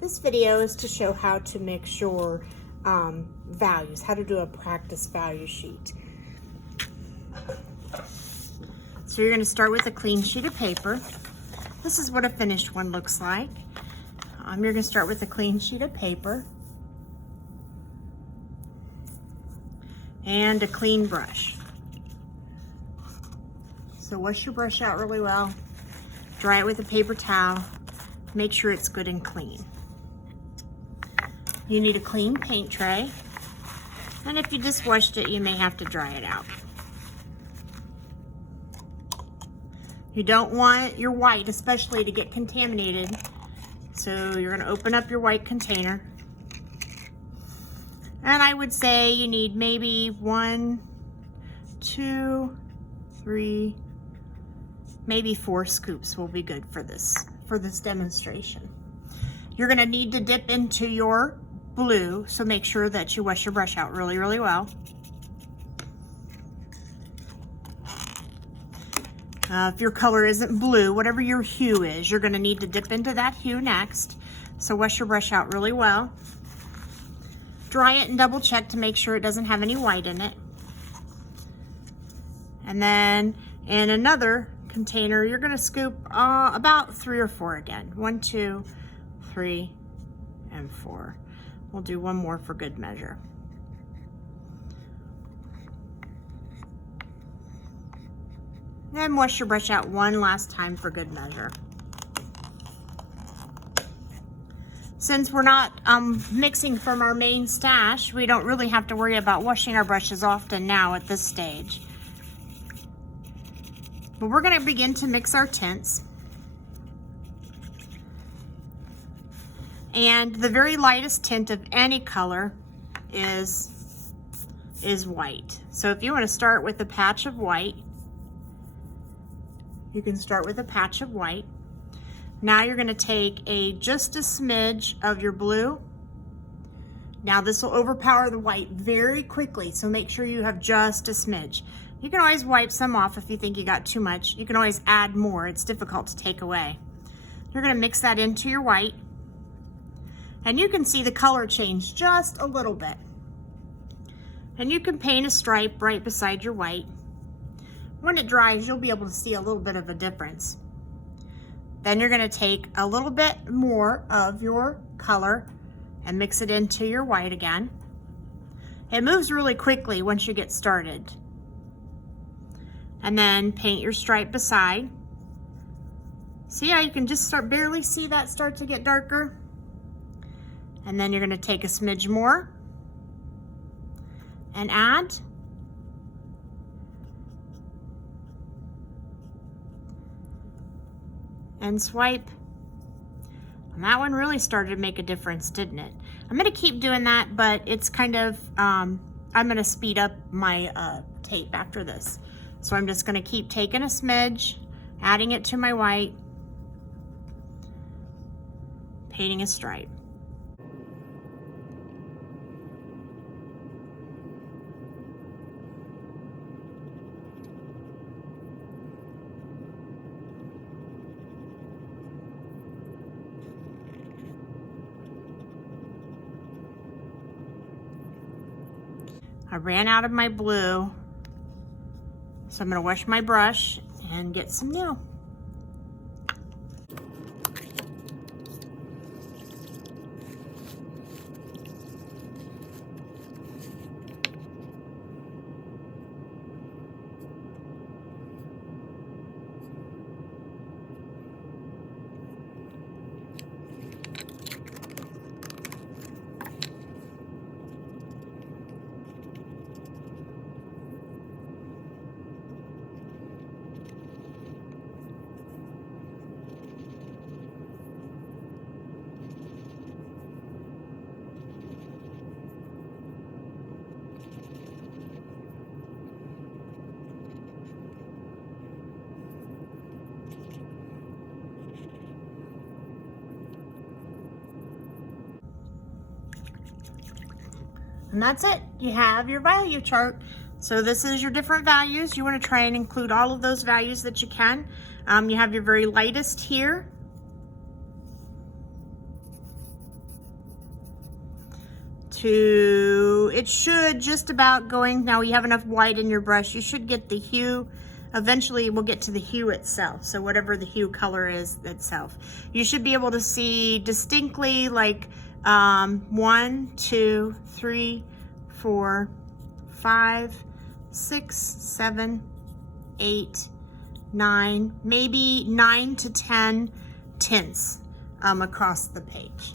This video is to show how to mix your values, how to do a practice value sheet. So you're going to start with a clean sheet of paper. This is what a finished one looks like. You're going to start with a clean sheet of paper and a clean brush. So wash your brush out really well, dry it with a paper towel, make sure it's good and clean. You need a clean paint tray, and if you just washed it, you may have to dry it out. You don't want your white, especially, to get contaminated, so you're going to open up your white container. And I would say you need maybe 1, 2, 3, maybe 4 scoops will be good for this demonstration. You're going to need to dip into your blue, so make sure that you wash your brush out really, really well. If your color isn't blue, whatever your hue is, you're going to need to dip into that hue next. So wash your brush out really well. Dry it and double check to make sure it doesn't have any white in it. And then in another container, you're going to scoop about 3 or 4 again. 1, 2, 3, and 4. We'll do one more for good measure. And wash your brush out one last time for good measure. Since we're not mixing from our main stash, we don't really have to worry about washing our brushes often now at this stage. But we're going to begin to mix our tints. And the very lightest tint of any color is white. So if you want to start with a patch of white, you can start with a patch of white. Now you're going to take just a smidge of your blue. Now this will overpower the white very quickly, so make sure you have just a smidge. You can always wipe some off if you think you got too much. You can always add more. It's difficult to take away. You're going to mix that into your white. And you can see the color change just a little bit. And you can paint a stripe right beside your white. When it dries, you'll be able to see a little bit of a difference. Then you're going to take a little bit more of your color and mix it into your white again. It moves really quickly once you get started. And then paint your stripe beside. See how you can just barely see that start to get darker? And then you're going to take a smidge more and add. And swipe. And that one really started to make a difference, didn't it? I'm going to keep doing that, but it's kind of, I'm going to speed up my tape after this. So I'm just going to keep taking a smidge, adding it to my white, painting a stripe. I ran out of my blue, so I'm going to wash my brush and get some new. And that's it. You have your value chart. So this is your different values. You want to try and include all of those values that you can. You have your very lightest here. to, it should just about going, now you have enough white in your brush, you should get the hue. Eventually we'll get to the hue itself, so whatever the hue color is itself. You should be able to see distinctly like 1, 2, 3, 4, 5, 6, 7, 8, 9, maybe 9 to 10 tints across the page.